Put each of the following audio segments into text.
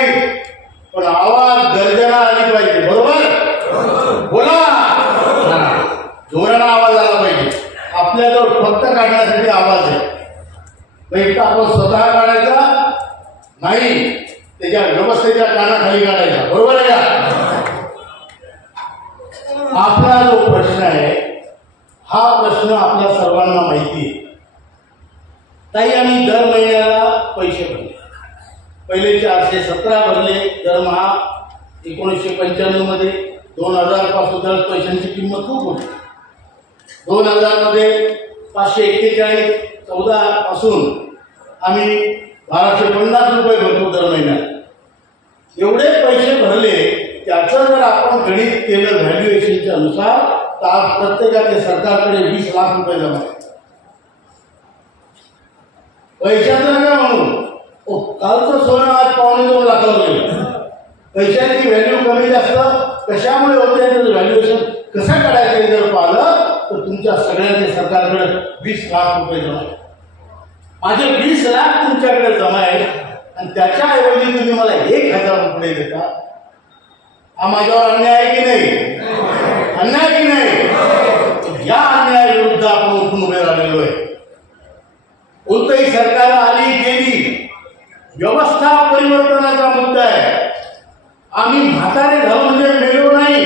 नाही, पण आवाज गर्जना आली पाहिजे. बरोबर? बोला, जोराला आवाज आला पाहिजे. आपल्याजवळ फक्त काढण्यासाठी आवाज आहे, पैसा आपण स्वतः काढायचा नाही, त्याच्या व्यवस्थेच्या कानाखाली काढायचा. बरोबर आहे का? आपला जो प्रश्न आहे हा प्रश्न आपल्या सर्वांना माहिती आहे. ताई, आम्ही दर महिन्याला पैसे भरले. पहिले 417 भरले दरमहा 1995 मध्ये. 2000 पासून तर पैशांची किंमत खूप होती. 2000 मध्ये 541 14 पासून आम्ही 1250 रुपये भरतो दर महिन्यात. एवढे पैसे भरले, त्याचं जर आपण गणित केलं व्हॅल्युएशनच्या नुसार, तर आज प्रत्येकाच्या सरकारकडे 20 लाख रुपये जमा आहेत. पैशाचं नका म्हणून, कालचं सोनं आज 2.25 लाखावर गेलं. पैशाची व्हॅल्यू कमी जास्त कशामुळे होते, त्याचं व्हॅल्युएशन कसं काढायचं जर पाहिलं तर तुमच्या सगळ्यांच्या सरकारकडे 20 लाख रुपये जमा आहेत. माझे 20 लाख तुमच्याकडे जमा आहेत आणि त्याच्याऐवजी तुम्ही मला 1000 रुपये देता. हा माझ्यावर अन्याय आहे की नाही? अन्याय की नाही? या अन्यायाविरुद्ध आपण उठून उभे राहिलेलो आहे. कोणतंही सरकार आली गेली, व्यवस्था परिवर्तनाचा मुद्दा आहे. आम्ही म्हातारे झालो म्हणजे मेलो नाही,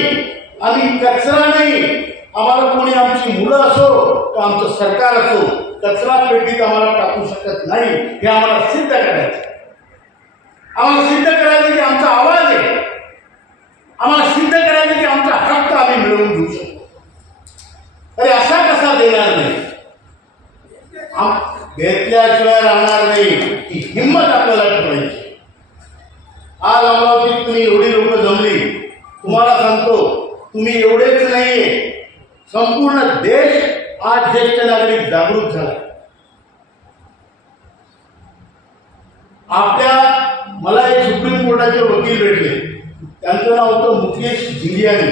आम्ही कचरा नाही. आम्हाला कोणी आमची मुलं असो किंवा आमचं सरकार असो, कचरा पेटीत आम्हाला टाकू शकत नाही. हे आम्हाला सिद्ध करायचं. आम्हाला सिद्ध करायचं की आमचा आवाज आहे. आम्हाला सिद्ध करायचं की आमचा हक्क आम्ही मिळवून घेऊ शकतो. अरे असा कसा देणार नाही? घेतल्याशिवाय राहणार नाही, ही हिंमत आपल्याला ठेवायची. आज अमरावतीत तुम्ही एवढी लोक जमली, तुम्हाला सांगतो, तुम्ही एवढेच नाहीये, संपूर्ण देश आज ज्येष्ठ नागरिक जागृत झाला. मला एक सुप्रीम कोर्टाचे वकील भेटले, त्यांचं नाव होतं मुकेश जिंगियानी.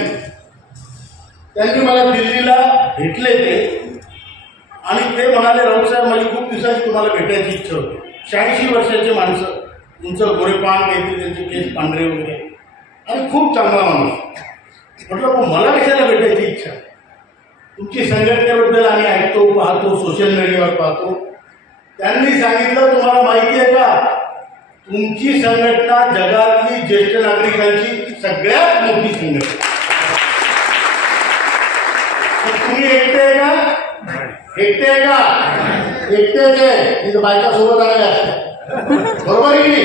त्यांनी मला दिल्लीला भेटले ते, आणि ते म्हणाले, राऊत साहेब, माझी खूप दिवसाची तुम्हाला भेटायची इच्छा होती. 86 वर्षाचे माणसं, तुमचं गोरेपान काहीतरी, त्यांचे केस पांढरे वगैरे, आणि खूप चांगला माणूस. म्हटलं, मला कशाला भेटायची इच्छा? तुमची संघटनेबद्दल आम्ही ऐकतो, पाहतो, सोशल मीडियावर पाहतो. त्यांनी सांगितलं, तुम्हाला माहिती आहे का, तुमची संघटना जगातली ज्येष्ठ नागरिकांची सगळ्यात मोठी संघटना. तुम्ही एकटे आहे का? एकटे आहे का? एकटेच आहे. तिथं बायका सोबत आलेल्या असतात. बरोबर आहे की नाही?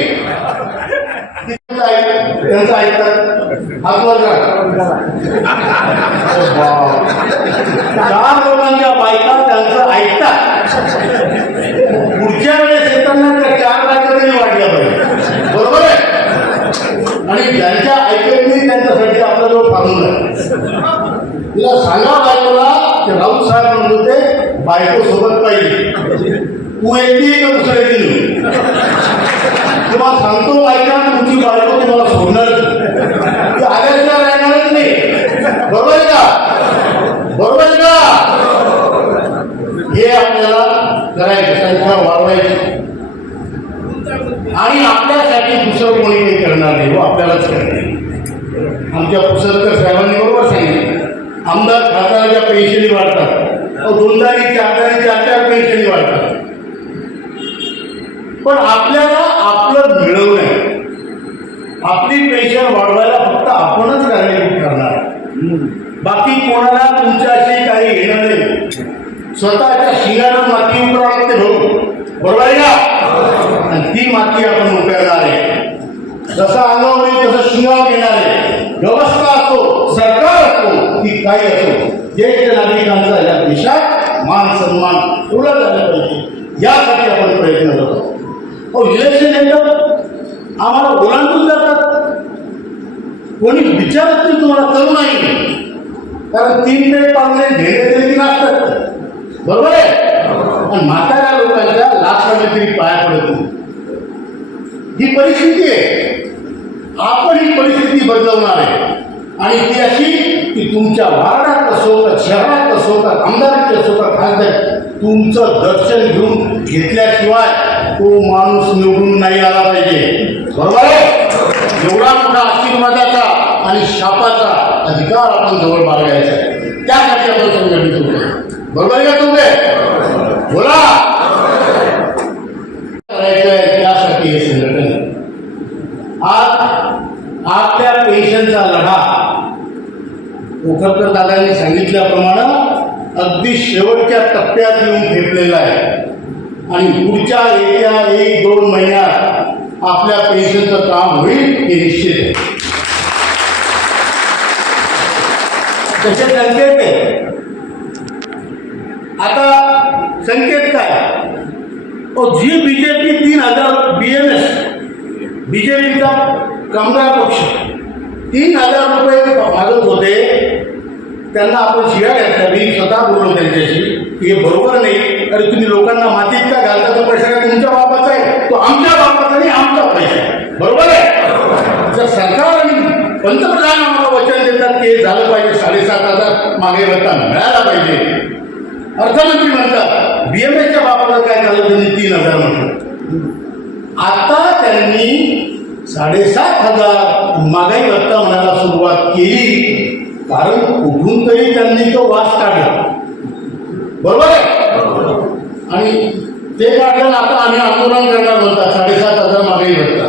त्यांचं ऐकतात. हातवर 4 लोकांच्या बायका त्यांचं ऐकतात. पुढच्या वेळेस येताना त्या 4 बायका तरी वाटल्या पाहिजे. बरोबर आहे? आणि ज्यांच्या ऐकत नाही त्यांच्यासाठी आपल्याजवळ थांबून आहे. तिला सांगा बायकोला, ते राऊत साहेब म्हणत होते, बायको सोबत पाहिजे. तू एकटी का दुसरं एकटी? तुम्हाला सांगतो, बायका, तुमची बायको तुम्हाला सोडणार, ती आल्याशिवाय राहणारच नाही. बरोबर आहे का? बरोबर आहे का? हे आपल्याला करायचं, संख्या वाढवायची, आणि आपल्यासाठी दुसरं कोणी काही करणार नाही, व आपल्यालाच करणार. आमच्या पुसलकर साहेबांनी बरोबर सांगितलं, आमदार खासदाराच्या पेन्शनी वाढतात, 2दारी 4दारी 4 पेन्शनी वाढतात. पण आपल्याला आपलं मिळवणं आहे. आपली पेन्शन वाढवायला फक्त आपणच कारणीभूत करणार, बाकी कोणाला तुमच्याशी काही घेणं नाही. स्वतःच्या शिंगानं माती उकरावं ते भाऊ. बरोबर आहे का? आणि ती माती आपण उकरणार आहे. जसं अंगावर येईल तसं शिंगावर घेणार आहे. व्यवस्था असो, सरकार असो, ती काही असो, ज्येष्ठ नागरिकांचा या देशात मान सन्मान ठेवला झाला पाहिजे, यासाठी आपण प्रयत्न करतो. इलेक्शन येतं, आम्हाला ओलांडून जातात, कोणी विचारत नाही तुम्हाला, करू नाही, कारण 3 ते 5 घेणे नसतात. बरोबर आहे? आणि म्हाताऱ्या लोकांच्या लाखाने तरी पाया पडत नाही. ही परिस्थिती आहे. आपण ही परिस्थिती बदलवणार आहे, आणि ती अशी की तुमच्या वार्डात असो, का शहरात असो, का आमदारात असो, का खासदार, तुमचं दर्शन घेऊन घेतल्याशिवाय तो माणूस निवडून नाही आला पाहिजे. बरोबर आहे? एवढा मोठा आशीर्वादाचा आणि शापाचा अधिकार आपण जवळ बाळगायचा आहे. त्यासाठी आपण संघटित होतो. बरोबर आहे का तुम्ही? बोला. करायचं आहे त्यासाठी हे संघटन. आज आपल्या पेन्शनचा लढा कोकणकर दादांनी सांगितल्याप्रमाणे अगदी शेवटच्या टप्प्यात येऊन ठेपलेला आहे आणि पुढच्या येत्या 1-2 महिन्यात आपल्या पेन्शनचं काम होईल हे निश्चित आहे. तसे संकेत आहे. आता संकेत काय? जी बीजेपी 3,000 BMS बीजेपीचा कामगार पक्ष 3,000 रुपये मागत होते. त्यांना आपण शिव्या घातल्या. मी स्वतः बोललो त्यांच्याशी की हे बरोबर नाही. अरे तुम्ही लोकांना मातीत का घालता? तो पैसा काय तुमच्या बापाचा आहे? तो आमच्या बापाचा नाही, आमचा पैसा आहे. बरोबर आहे. जर सरकार आणि पंतप्रधान आम्हाला वचन देतात की हे झालं पाहिजे, 7,500 मागे भत्ता मिळाला पाहिजे. अर्थमंत्री म्हणतात BMSच्या बापाला काय झालं? त्यांनी 3,000 म्हटलं. आता त्यांनी 7,500 महागाई भत्ता म्हणायला सुरुवात केली. कारण कुठून तरी त्यांनी तो वास काढला. बरोबर आहे. आणि ते काढलं. आता आम्ही आंदोलन करणार म्हणतात 7,500 महागाई भत्ता.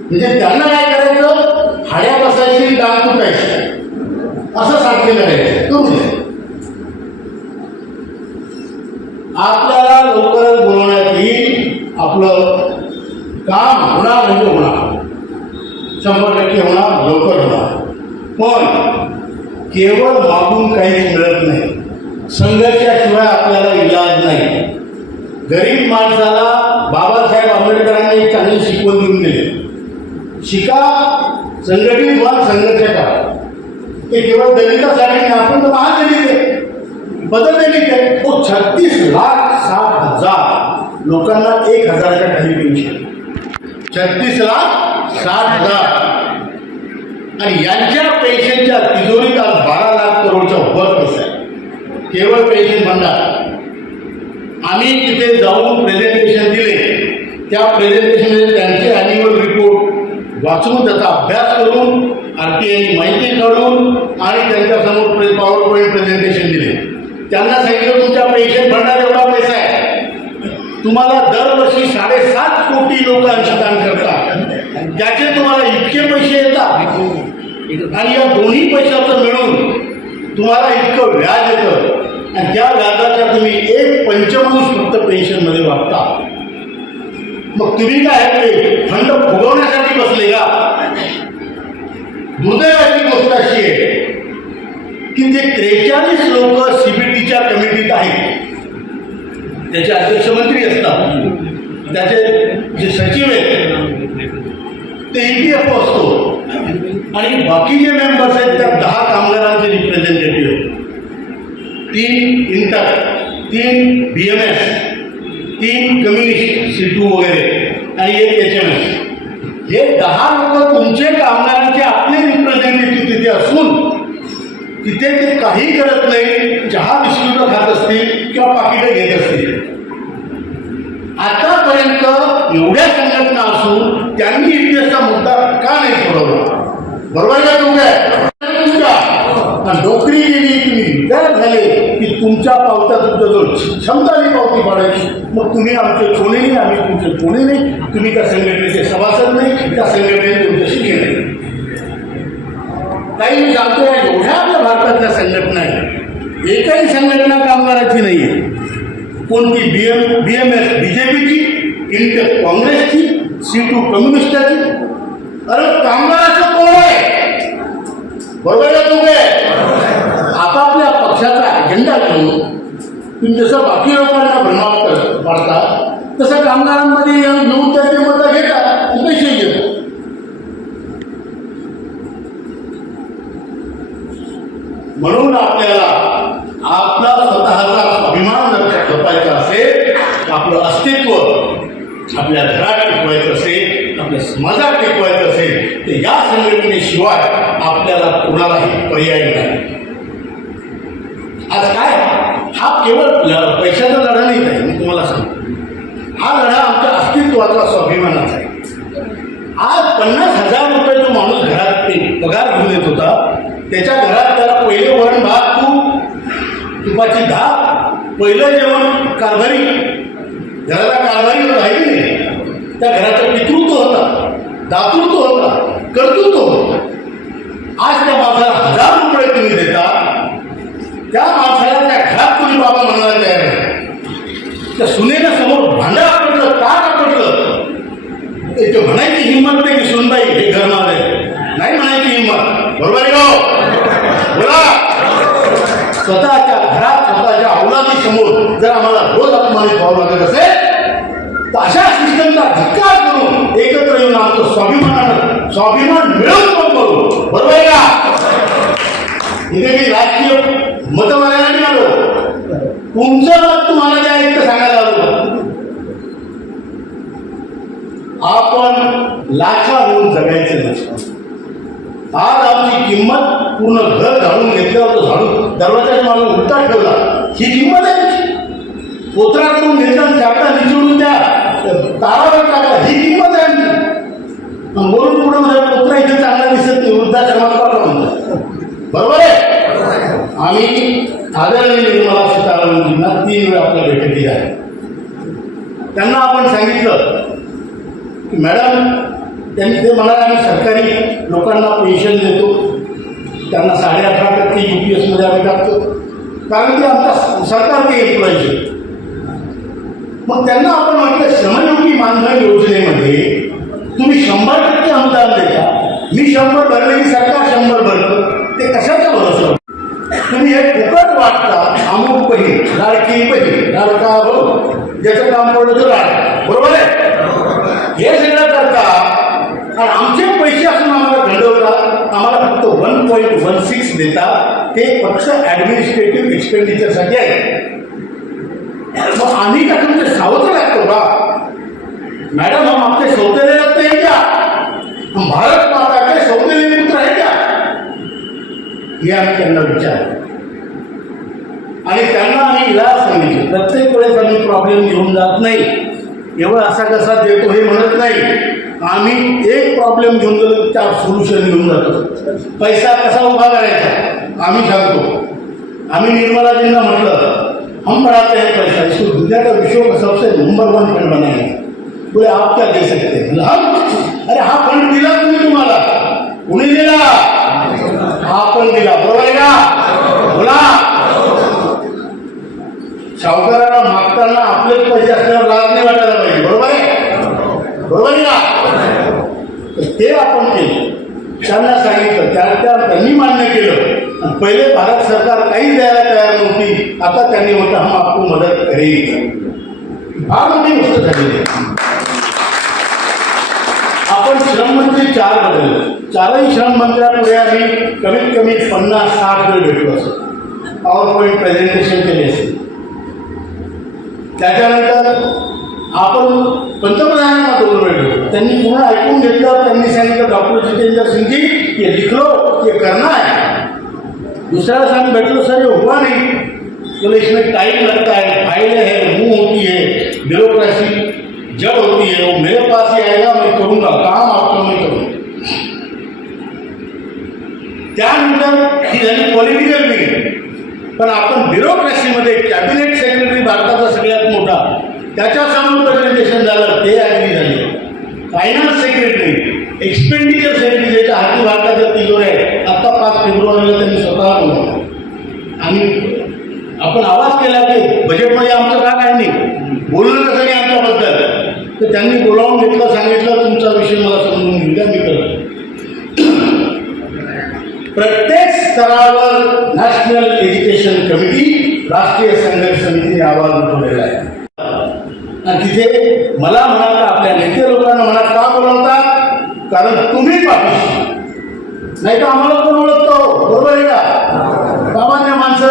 म्हणजे त्यांना काय करायचं? हाड्या बसायची, डाग तुटायची, असं सारखे करायचं. करू नये. आपल्याला लवकरच बोलवण्यात येईल. आपलं काम होणार म्हणजे होणार, 100% होणार, लवकर होणार. पण केवळ मागून काहीच मिळत नाही. संघर्षाशिवाय आपल्याला इलाज नाही. गरीब माणसाला बाबासाहेब आंबेडकरांनी एक चांगली शिकवण देऊन दिली. शिका, संघटित व्हा, संघर्ष करा. ते केवळ दलितासाठी नाही. आपण तर महादलित आहे, बदललेली आहे. 36,60,000 लोकांना 1,000च्या खाली पेन्शन. 36,60,000 आणि यांच्या पेन्शनच्या तिजोरीत आज 12 लाख करोडच्या वर पैसा आहे. केवळ पेन्शन भंडार. आम्ही तिथे जाऊन प्रेझेंटेशन दिले. त्या प्रेझेंटेशनमध्ये त्यांचे ॲन्युअल रिपोर्ट वाचून त्याचा अभ्यास करून RTIनी माहिती काढून आणि त्यांच्यासमोर पॉवर पॉईंट प्रेझेंटेशन दिले. त्यांना सांगितलं तुमच्या पेन्शन भंडार एवढा पैसा आहे. तुम्हाला दरवर्षी 7.5 कोटी लोक अंशदान करतात. त्याचे तुम्हाला इतके पैसे येतात आणि या दोन्ही पैशाचं मिळून तुम्हाला इतकं व्याज येतं आणि त्या व्याजाचा तुम्ही 1/5 फक्त पेन्शनमध्ये वाटता. मग तुम्ही काय फंड फुगवण्यासाठी बसले का? दुर्दैवाची गोष्ट अशी आहे की ते 43 लोक CBTच्या कमिटीत आहेत. त्याचे अध्यक्ष मंत्री असतात, त्याचे जे सचिव आहेत ते EPFO असतो आणि बाकी जे मेंबर्स आहेत त्या 10 कामगारांचे रिप्रेझेंटेटिव्ह आहेत. 3 इंटर, 3 BMS, 3 कम्युनिस्ट C2 वगैरे आणि 1 HMS. हे 10 लोक तुमचे कामगारांचे आपले रिप्रेझेंटेटिव्ह तिथे असून तिथे ते काही करत नाही. चहा बिस्किटं खात असतील किंवा पाकिटं घेत असतील. आतापर्यंत एवढ्या संघटना असून त्यांनी इतिहासचा मुद्दा का नाही सोडवला? बरोबर का? तुमच्या नोकरी गेली, तुम्ही रिटायर झाले की तुमच्या पावत्या तुमच्या जवळ क्षमताने पावती पाडायची. मग तुम्ही आमचे कोणी नाही, आम्ही तुमचे कोणी नाही. तुम्ही त्या संघटनेचे सभासद नाही, त्या संघटनेने तुमच्याशी घेणे. काही मी सांगतोय एवढ्या आपल्या भारतातल्या संघटना आहे, एकही संघटना कामगाराची नाही आहे. कोणती BMS BJPची, इंटर काँग्रेसची, C2 कम्युनिस्टाची. अरे कामगाराचं कोण आहे? बरोबर आहे तुम्ही? आपापल्या पक्षाचा अजेंडा घेऊन तुम्ही जसं बाकी लोकांना भ्रमात पाडता तसं कामगारांमध्ये येऊन त्याचे मतं घेतात, पैसे घेतो. म्हणून आपल्याला आपला स्वतःचा अभिमान जर जपायचा असेल, आपलं अस्तित्व आपल्या घरात टिकवायचं असेल, आपल्या समाजात टिकवायचं असेल तर या संघटनेशिवाय आपल्याला कोणालाही पर्याय नाही. आज काय हा केवळ पैशाचा लढा नाही आहे. मी तुम्हाला सांगतो, हा लढा आमच्या अस्तित्वाचा स्वाभिमानाचा आहे. आज 50,000 रुपये जो माणूस घरात पगार घेऊन येत होता, त्याच्या घरात त्याला पहिले वरण भात, तुपाची डाळ, पहिलं जेवण कारभारी, घराला कारभारी राहिली नाही, त्या घराचं पितृत्व होता, दातृत्व होता, कर्तृत्व होतं. आज त्या माणसाला 1000 रुपये तुम्ही देता, त्या माणसाला त्या घरात तुम्ही बाबा म्हणायला तयार नाही. त्या सुनेला समोर भांडं आपटलं, ताट आपटलं, ते म्हणायची हिंमत नाही की सुनबाई हे घर माझं आहे, नाही म्हणायची हिंमत. बरोबर आहे का? बोला. स्वतःच्या घरात स्वतःच्या अवलादी समोर जर आम्हाला रोज अपमानित व्हावं लागत असेल तर अशा सिस्टमचा धिक्कार करून एकत्र येऊन आमचं स्वाभिमान मिळवून पण करू. बरोबर आहे का? इथे मी राजकीय मत मागायला नाही आलो, तुमचं मत तुम्हाला त्या एक सांगायला आलो. आपण लाचार होऊन जगायचं नसतं. आज आमची किंमत पूर्ण घर झाडून घेतल्यावर तो झाडून दरवाजाच्या मागे उलटा ठेवला, ही किंमत आहे. पोत्रा करून घेतला, चाकला निचडून त्या तारावर टाकला, ही किंमत आहे. वरून पुढे माझ्या पोत्रा इथे चांगला दिसत नाही, वृद्धाश्रमात पाठवा म्हणतात. बरोबर आहे. आम्ही आदरणीय निर्मला सीतारामनजींना 3 वेळा आपल्या बैठकीत आहे. त्यांना आपण सांगितलं की मॅडम, त्यांनी ते म्हणाले आम्ही सरकारी लोकांना पेन्शन देतो, त्यांना 18.5% UPS आम्ही टाकतो, कारण ते आमचा सरकारचे एम्प्लॉईज. मग त्यांना आपण म्हटलं श्रमयोगी मानधन योजनेमध्ये तुम्ही 100% अनुदान देता, मी 100 भरले की सरकार 100 भरतं, ते कशाचं भरोसा? तुम्ही हे फुकट वाटता. अमुक बहीण, लाडकी बहीण, लाडका भाऊ, ज्याचं काम पडलं तो लाड. बरोबर आहे. हे सगळं करता आणि आमचे पैसे असून आम्हाला घडवता, आम्हाला फक्त 1.16 देता, ते फक्त ॲडमिनिस्ट्रेटिव्ह एक्सपेंडिचरसाठी आहे. मग आम्ही का तुमचे सावत्र लागतो का? मॅडम, हम आपके सौतेले लगते हैं क्या? हम भारत माता के सौतेले पुत्र आहे क्या? हे आम्ही त्यांना विचारलं आणि त्यांना आम्ही इलाज सांगितलं. प्रत्येक वेळेस आम्ही प्रॉब्लेम घेऊन जात नाही, एवढं असा कसा देतो हे म्हणत नाही. आम्ही एक प्रॉब्लेम घेऊन गेलो, 4 सोल्युशन घेऊन जातो. पैसा कसा उभा करायचा आम्ही सांगतो. आम्ही निर्मलाजींना म्हटलं हम पढ़ाते हैं पैसा, इसको दुनिया का विश्व का सबसे नंबर 1 फंड बनाएंगे. बोले आप क्या दे सकते हैं? हम, अरे हा फंड दिला तुम्ही, तुम्हाला कुणी दिला? आपण दिला. बरोबर आहे का? बोला. सावकाराला मागताना आपलेच पैसे असल्यावर लाज नाही वाटायला पाहिजे. बरोबर आहे? बरोबर आहे का? ते आपण केलं, त्यांना सांगितलं, त्यांनी मान्य केलं. पहिले भारत सरकार काही द्यायला तयार नव्हती, आता त्यांनी म्हटलं हम आपको मदत करेल. फार मोठी गोष्ट झालेली आहे. आपण श्रममंत्री 4 बदलले, 4ही श्रममंत्र्यांपुढे आम्ही कमीत कमी 50-60 वेळ भेटलो असतो, पॉवर पॉईंट प्रेझेंटेशन केले असेल. त्याच्यानंतर आपण पंतप्रधानांना 2 वेळ भेटलो, त्यांनी पूर्ण ऐकून घेतलं. त्यांनी सांगितलं डॉक्टर जितेंद्र सिंह जी ये लिख लो, ये करना है. दूसरा सांग बैठो सर ये हुआ नहीं, बोले इसमें टाइम लगता है, फाइलें है, मुँह होती है, ब्यूरोक्रेसी जब होती है, वो मेरे पास ही आएगा, मैं करूँगा काम, आपको मैं करूँगा. त्यानंतर ही झाली पॉलिटिकल मीटिंग. पण आपण ब्युरोक्रेसीमध्ये कॅबिनेट सेक्रेटरी भारताचा सगळ्यात मोठा, त्याच्यासमोर प्रेझेंटेशन झालं, ते ॲग्री झाले. फायनान्स सेक्रेटरी, एक्सपेंडिचर सेक्रेटरी, ज्याच्या हाती भारताच्या तिजोऱ्या आहे, आता 5 फेब्रुवारीला त्यांनी स्वतः बोलवलं. आणि आपण आवाज केला की बजेटमध्ये आमचं का काय नाही, बोलणं कसं नाही आमच्याबद्दल. तर त्यांनी बोलावून घेतलं, सांगितलं तुमचा विषय मला समजून घेऊया, मी करतो. प्रत्येक स्तरावर नॅशनल एज्युकेशन कमिटी, राष्ट्रीय संघर्ष समितीने आवाज उठवलेला आहे. आणि तिथे मला म्हणा, आपल्या नेते लोकांना म्हणा, का बोलवतात? कारण तुम्ही पाठीशी, नाही तर आम्हाला कोण ओळखतो? बरोबर आहे का? सामान्य माणसं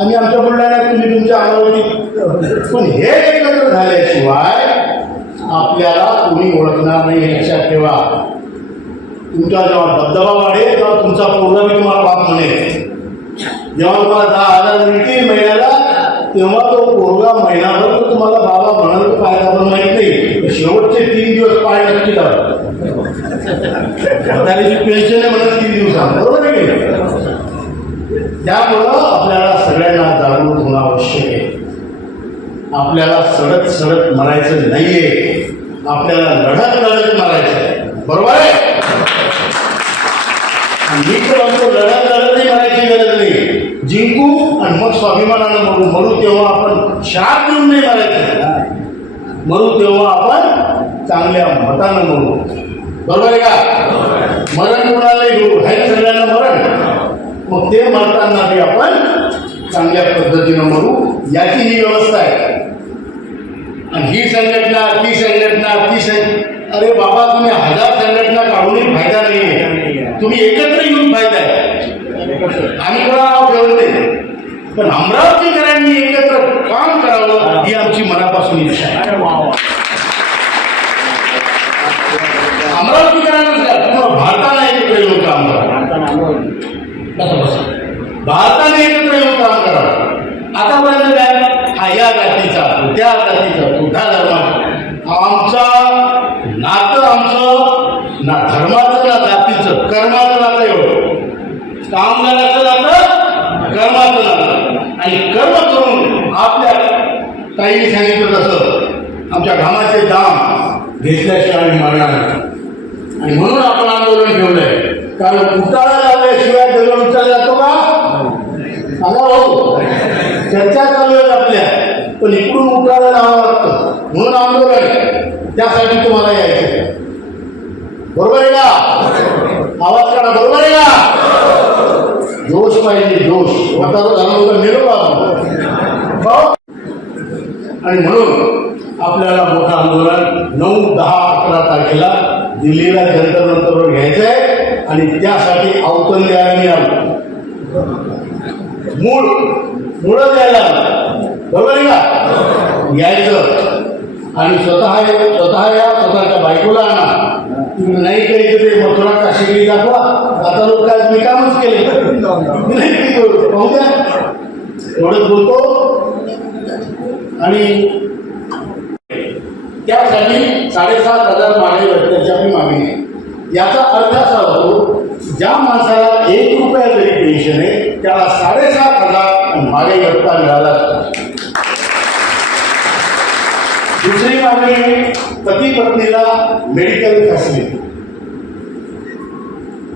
आम्ही आमच्या बुलढाण्यात, तुम्ही तुमच्या अमरावतीत. पण हे एकत्र झाल्याशिवाय आपल्याला कोणी ओळखणार नाही, हे लक्षात ठेवा. तुमचा जेव्हा दबदबा वाढेल तेव्हा तुमचा पोरगा मी तुम्हाला बाप म्हणेल. जेव्हा तुम्हाला 10,000 मिळतील महिन्याला, तेव्हा तो पोरगा महिनाभर तो तुम्हाला बाबा म्हणाल, फायदा पण माहीत नाही. शेवटचे 3 दिवस पाय नक्की लावतात. म्हातारीची पेन्शन आहे म्हणत 3 दिवसात, बरोबर आहे की? त्यामुळं आपल्याला सगळ्यांना जागरूक होणं आवश्यक आहे. आपल्याला सडत सडत मरायचं नाहीये, आपल्याला लढत लढत मरायचं आहे, बरोबर आहे? मी तर म्हणतो लढत लढतही मरायची गरज नाही, जिंकू आणि मग स्वाभिमानानं मरू. मरू तेव्हा आपण शाप देऊन नाही मरायचं, मरू तेव्हा आपण चांगल्या मतानं मरू, बरोबर आहे का? मरण कोणाला घेऊ आहे सगळ्यांना मरण, मग ते मरताना बी आपण चांगल्या पद्धतीनं मरू, याची ही व्यवस्था आहे. आणि ही संघटना ती संघटना अरे बाबा, तुम्ही 1000 संघटना काढूनही फायदा नाही, तुम्ही एकत्र येऊन फायदा आहे. आम्ही कोणा नाव ठेवलं नाही, पण अमरावतीकरांनी एकत्र काम करावं ही आमची मनापासून इच्छा आहे. अमरावतीकरांनाच का भारताला एकत्र येऊन काम करा, भारताने एकत्र येऊन काम करा. आतापर्यंत काय हा या जातीचा त्या जातीचा त्या धर्माचा, आमचा नातं आमचं ना धर्माचं ना जातीचं, कर्माचं नातं एवढं, कामगाराचं नातं कर्माचं नातं. आणि कर्म करून आपल्या ताईने सांगितलं तसं आमच्या घामाचे दाम घेतल्याशिवाय आम्ही मरणार नाही. आणि म्हणून आपण आंदोलन ठेवलंय, कारण उतारा लावल्याशिवाय दगड उचलला जातो का? सांगा भाऊ, चर्चा चालू आहेत आपल्या, पण इकडून उतारा लावावं लागतं, म्हणून आंदोलन. त्यासाठी तुम्हाला यायचं, बरोबर आहे का? आवाज काढा, बरोबर आहे का? जोश पाहिजे, जोश. वातावरण झालं होतं निरोप. आणि म्हणून आपल्याला मोठं आंदोलन 9, 10, 11 तारखेला दिल्लीला जंतर मंतरवर घ्यायचं आहे. आणि त्यासाठी अवतरण द्यायला मी आलो, मुळं द्यायला, बरोबर आहे का? यायचं आणि स्वतः स्वतःच्या बायकोला आणा. तुम्ही नाही केली तर ते मथुरा काशीगिरी दाखवा. आता लोक काय मी कामच केले नाही, पाहू द्या, एवढंच बोलतो. आणि त्यासाठी 7,500 मागे त्याची आपली मागणी आहे. याचा अर्थ असा होतो, ज्या माणसाला 1 रुपया जरी पेन्शन आहे त्याला 7,500 मागे भत्ता मिळाला. दुसरी मागणी, पती पत्नीला मेडिकल फॅसिलिटी.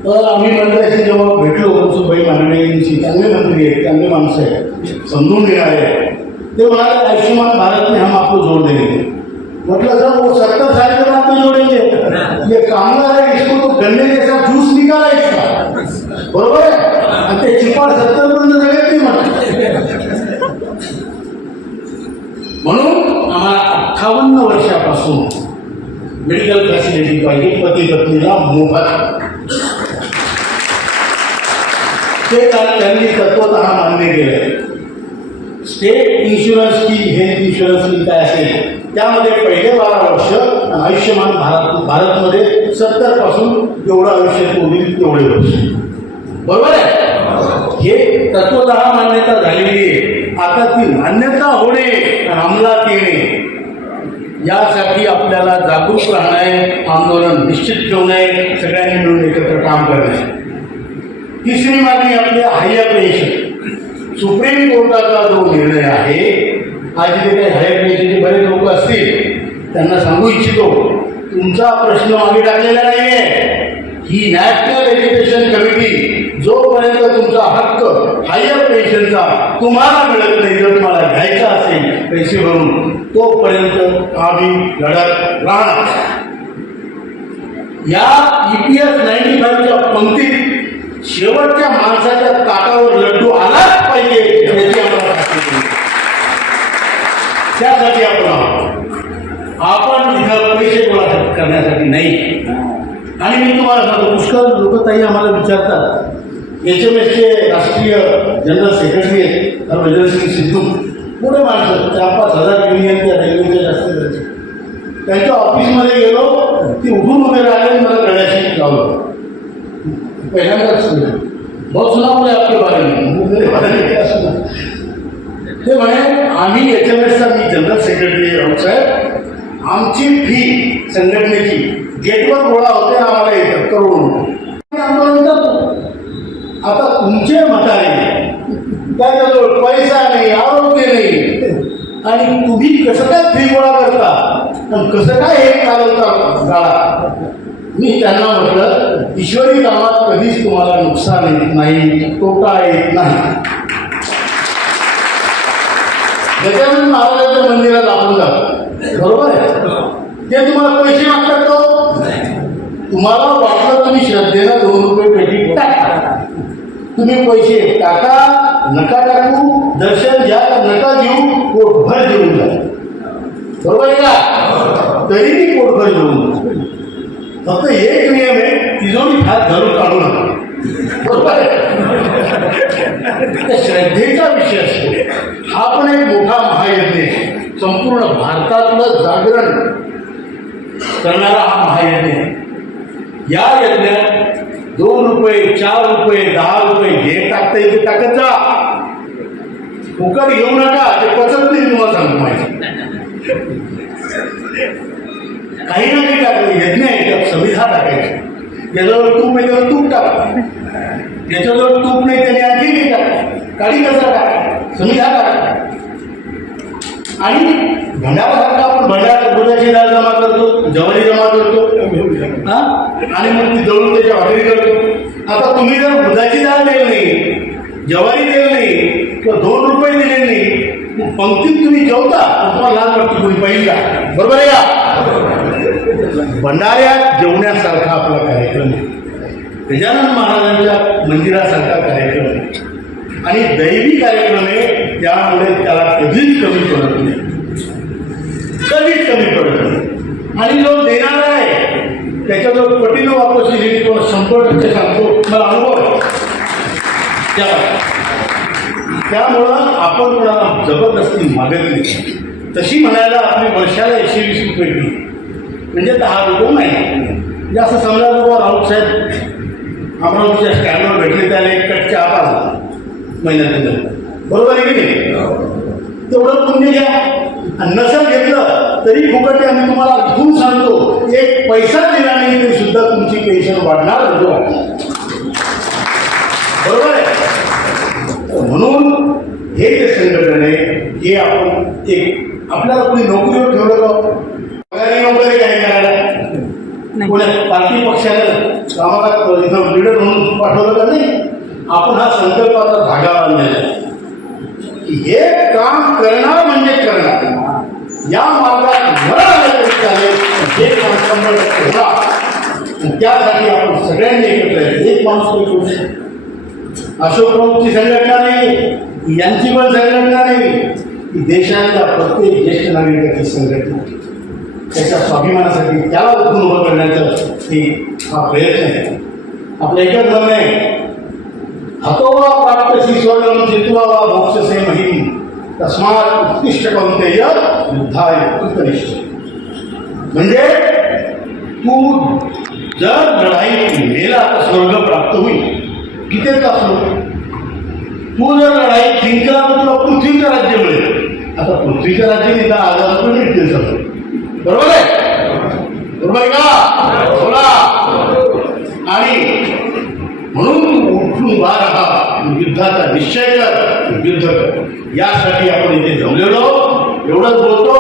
तर आम्ही मंत्र्याशी जेव्हा भेटलो, मनसुखभाई माननीयांची, चांगले मंत्री आहेत, चांगले माणसं आहेत, समजून घेणारे आहेत, ते म्हणाले आयुष्यमान भारत में हम आपको जोड़ देंगे. मतलब सर वो 70 साल के बाद तो जोड़ेंगे, ये कामगार है, इसको तो गन्ने जैसा जूस निकाला इसका, बरोबर आहे? आणि ते चिपाड 70 पर्यंत जगत नाही म्हणून आम्हाला 58 वर्षापासून मेडिकल फॅसिलिटी पाहिजे, पती पत्नीला मोफत. ते त्यांनी तत्वतः मान्य केलं. स्टेट इन्शुरन्स की हेल्थ इन्शुरन्स की काय असेल त्यामध्ये पहिले 12 वर्ष, आयुष्यमान भारतमध्ये 70 पासून जेवढं आयुष्य होईल तेवढे वर्ष, बरोबर आहे? हे तत्वतः मान्यता झालेली आहे. आता ती मान्यता होणे, अंमलात येणे, यासाठी आपल्याला जागरूक राहणं आहे, आंदोलन निश्चित ठेवणं आहे, सगळ्यांनी मिळून एकत्र काम करणं आहे. तिसरी मागणी आपली हायर पेन्शन. सुप्रीम कोर्टाचा जो निर्णय आहे, आज जे काही हायर पेन्शनचे बरेच लोक असतील त्यांना सांगू इच्छितो, तुमचा प्रश्न मागे टाकलेला नाही आहे. ही नॅशनल एज्युकेशन कमिटी जोपर्यंत तुमचा हक्क हायर पेन्शनचा तुम्हाला मिळत नाही, जर तुम्हाला घ्यायचा असेल पैसे भरून, तोपर्यंत आम्ही लढत राहणार. या EPS 95च्या पंक्तीत शेवटच्या माणसाच्या ताटावर लड्डू आलाच पाहिजे याची आम्हाला खात्री. त्यासाठी आपण तिथं पैसे गोळा करण्यासाठी नाही. आणि मी तुम्हाला सांगतो, पुष्कळ लोक ताई आम्हाला विचारतात, HMSचे राष्ट्रीय जनरल सेक्रेटरी आहेत हरभजन सिंग सिद्धू, पुढे माणसं 4-5 हजार युनियन त्या रेल्वेच्या जास्त, त्यांच्या ऑफिसमध्ये गेलो, ती उठून उभे राहिले, मला गळ्याशी लावलं. पहिल्यांदाच बहुत सुना बोले आपके बारे में, क्या सुना? ते म्हणे आम्ही HMSचा, मी जनरल सेक्रेटरी राऊत साहेब, आमची फी संघटनेची गेटवर गोळा होते आम्हाला येतात करोड आंदोलन करतो. आता तुमचे मताने त्याच्याजवळ पैसा नाही, आरोग्य नाही, आणि तुम्ही कसं काय फी गोळा करता आणि कसं काय हे चालवता गाळा. मी त्यांना म्हटलं ईश्वरी कामात कधीच तुम्हाला नुकसान येत नाही, तोटा येत नाही. गजानन महाराजांच्या मंदिरात आपण जातो, बरोबर आहे, ते तुम्हाला पैसे मागतात तो तुम्हाला वाटलं तुम्ही श्रद्धेनं 2 रुपये पेटी टाका, तुम्ही पैसे टाका नका टाकू, दर्शन घ्या नका घेऊ, पोटभर जेवून जा, बरोबर आहे का. तरी ती पोटभर जेवून जा. फक्त एक नियम आहे, तिजोरी हात धरून काढू नका, बरोबर आहे. श्रद्धेचा विषय असतो. हा पण एक मोठा महायज्ञ आहे. संपूर्ण भारतातलं जागरण करणारा हा महायज्ञ आहे. या यज्ञात 2 रुपये 4 रुपये 10 रुपये जे टाकता येते टाकत जा, फुकट घेऊ नका, ते पचत नाही तुम्हाला सांगतो माहिती. काही ना काही टाकायचं, यज्ञ आहे त्यात संविधा टाकायची. ज्याजवळ तूप आहे त्याला तूप टाका, ज्याच्याजवळ तूप नाही त्याने आणखी नाही टाका, काळी कचरा टाका, संविधा टाका. आणि भंडारासारखा आपण भंडाराची डाळ जमा करतो, ज्वारी जमा करतो, हा, आणि मग ती जळून त्याच्या भाकरी करतो. आता तुम्ही जर दुधाची डाळ दिली नाही, ज्वारी दिली नाही, किंवा 2 रुपये दिले नाही, पंक्तीत तुम्ही जेवता, तुम्हाला लाज वाटतो कोणी पहिला, बरोबर आहे का. भंडाऱ्यात जेवण्यासारखा आपला कार्यक्रम आहे, गजानन महाराजांच्या मंदिरासारखा कार्यक्रम आहे, आणि दैवी कार्यक्रम आहे, त्यामुळे त्याला कधीच कमी पडत नाही, कधीच कमी पडत नाही. आणि जो देणारा आहे त्याच्याजवळ पटीनं वापस येईल, तो 100% सांगतो, मला अनुभव आहे. त्यामुळं आपण कोणाला जबरदस्ती मागत नाही. तशी म्हणायला आपली वर्षाला 120 रुपये फी, म्हणजे 10 रुपये नाही. म्हणजे असं समजा बाबा राऊत साहेब अमरावतीच्या स्टँडवर भेटले, त्याला 1 कट चहा पाजला महिन्यात, बरोबर आहे की नाही. तेवढं पुण्य घ्या, आणि नसेल घेतलं तरी फुकट आहे. आम्ही तुम्हाला घेऊन सांगतो, 1 पैसा दिला नाही तरी सुद्धा तुमची पेन्शन वाढणार, बरोबर आहे. म्हणून हे जे संघटन आहे हे आपण एक आपल्याला कोणी नोकरीवर ठेवलं का, पगारी नोकरी काय करायला, कोणा पार्टी पक्षाला कामाला इथं लीडर म्हणून पाठवलं का नाही. आपण हा संकल्पाचा धागा बांधलेला आहे की हे काम करणार म्हणजे करणार, या मार्गात न आलं तरी चालेल, हे काम 100% होणार. त्यासाठी आपण सगळ्यांनी एकत्र आहे. एक माणूस काही करू शकतो. अशोक राऊतची संघटना नाही, यांची पण संघटना नाही, ही देशातल्या प्रत्येक ज्येष्ठ नागरिकाची संघटना, त्याच्या स्वाभिमानासाठी त्याला उठून उभं करण्याचा हा प्रयत्न आहे. आपलं एकच म्हणणं आहे, हतोवा प्राप्तसी स्वर्गम चित्वा वा मोक्षसे महिम तस्मात् उत्तिष्ठ कौंतेय युद्धाय उत्कनिष्ठ. म्हणजे तू जर लढाईत मेला तर स्वर्ग प्राप्त होईल, कितीच असलो. तू जर लढाईत जिंकला तर तुला पृथ्वीचं राज्य मिळेल. आता पृथ्वीचं राज्य निघा 1000 रुपये मिळतील सगळं, बरोबर आहे, बरोबर आहे का, बोला. आणि म्हणून उठून उभा राहा, युद्धाचा निश्चय कर, युद्ध कर. यासाठी आपण इथे जमलेलो. एवढंच बोलतो.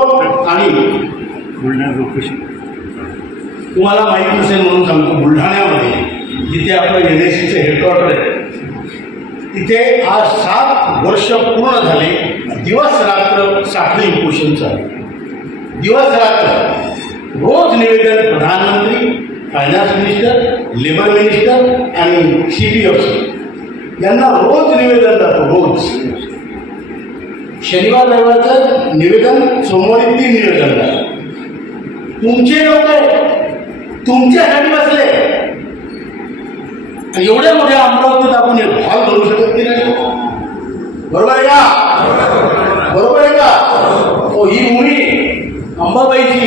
आणि तुम्हाला माहिती नसेल म्हणून सांगतो, बुलढाण्यामध्ये जिथे आपलं NSCचं हेडक्वार्टर आहे, तिथे आज 7 वर्ष पूर्ण झाले. दिवस रात्र साखळी उपोषण चालू, दिवस रात्र रोज निवेदन प्रधानमंत्री, फायनान्स मिनिस्टर, लेबर मिनिस्टर आणि CPF यांना रोज निवेदन जातो. रोज शनिवार रविवारचं निवेदन, सोमवारी 3 निवेदन जातं. तुमचे लोक तुमच्यासाठी बसले. एवढ्या मोठ्या अमरावतीत आपण एक हॉल भरू शकत नाही, बरोबर आहे का, बरोबर आहे का. ही भूमी अंबाबाईची,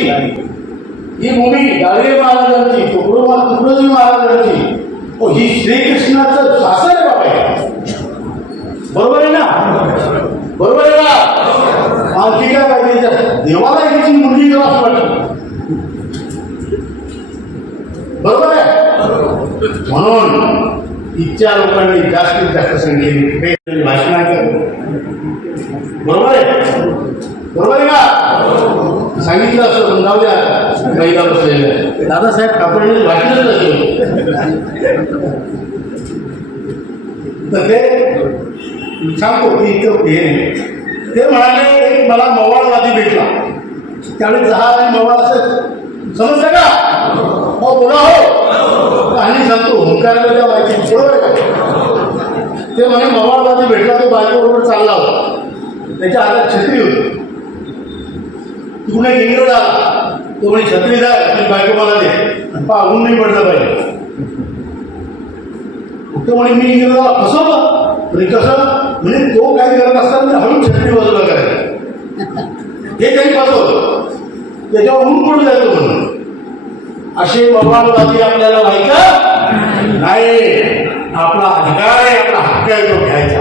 ही भूमी गाडगे महाराजांची, तुकडोजी महाराजांची, ही श्रीकृष्णाचं शासन आहे, बरोबर आहे ना, बरोबर आहे का. आणखी काय पाहिजे, देवाला याची मुलगी असं वाटत. बरोबर आहे. म्हणून इच्छा लोकांनी जास्तीत जास्त संख्येने भाषण ऐकावं. बरोबर आहे. बरोबर आहे का? सांगितलं असं समजावं द्या महिला बसलेल्या दादासाहेब कापडे भाषणच नसतो. तर ते सांगतो की इतकं हे नाही. ते म्हणाले एक मला मवाळवादी भेटला. त्यावेळी जहाज आणि मवाळ असेल समजलं का? हो बोला. हो कहाणी सांगतो. हुंकाराला त्या बायची बरोबर आहे का? ते म्हणे मवाळवादी भेटला. तो बायकोबरोबर चालला होता. त्याच्या हातात छत्री होती. तिकडून एक इंग्रज आला. तो म्हणे छत्री द्या तुम्ही बायको मला दे ऊन नाही पडलं पाहिजे. तो म्हणे मी इंग्रजाला फसवलं. म्हणजे कसं? म्हणजे तो काही करत असताना हळून छत्री बाजूला करायचं हे काही फसवलं. त्याच्यावर ऊन पडून जायचं म्हणून. असे मवाळवादी आपल्याला व्हायचं नाही. आपला अधिकार आहे, आपला हक्क आहे तो घ्यायचा.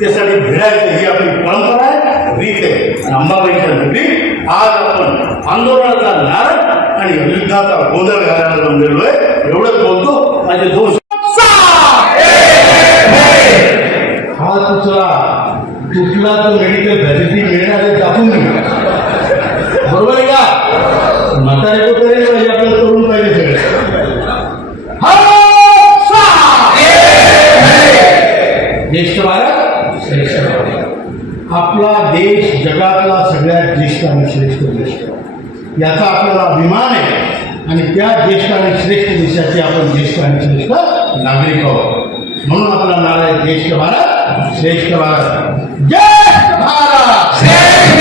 त्यासाठी भिडायचं ही आपली परंपरा आहे, रीत आहे. अंबाबाईच्या रीत आज आपण आंदोलनाचा नारळ आणि युद्धाचा गोंधळ घालायला जमलेलो आहे. एवढंच बोलतो. माझे दोष हा तुटला तर मेडिकल फॅसिलिटी मिळणार आहे दाखवून मिळणार. बरोबर आहे का? म्हातारे तो करेल पाहिजे आपल्याला करून पाहिजे सगळं. ज्येष्ठ भारत श्रेष्ठ भारत. आपला देश जगातला सगळ्यात ज्येष्ठ आणि श्रेष्ठ देश याचा आपल्याला अभिमान आहे. आणि त्या ज्येष्ठ आणि श्रेष्ठ देशाचे आपण ज्येष्ठ आणि श्रेष्ठ नागरिक आहोत. म्हणून आपला नारा आहे ज्येष्ठ भारत श्रेष्ठ भारत. ज्येष्ठ भारत.